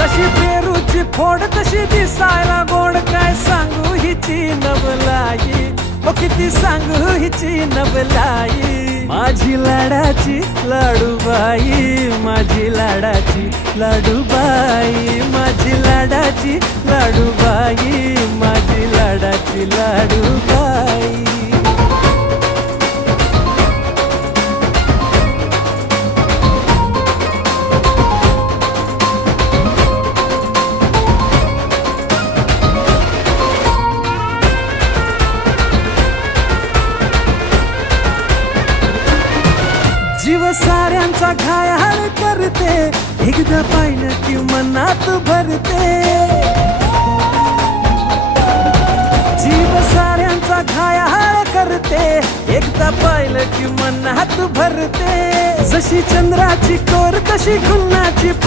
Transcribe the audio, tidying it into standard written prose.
जशी पेरूची फोड तशी दिसायला गोड, काय सांगू हिची नवलाई, ओ किती सांगू हिची नवलाई. माझी लाडाची लाडूबाई, माझी लाडाची लाडूबाई, माझी लाडाची लाडूबाई, माझी लाडाची लाडूबाई. जीव साऱ्यांचा घायाळ करते, एकदा पाहिलं की मनात भरते. जीव साऱ्यांचा घायाळ करते, एकदा पाहिलं की मनात भरते. जशी चंद्राची कोर तशी गुन्हाची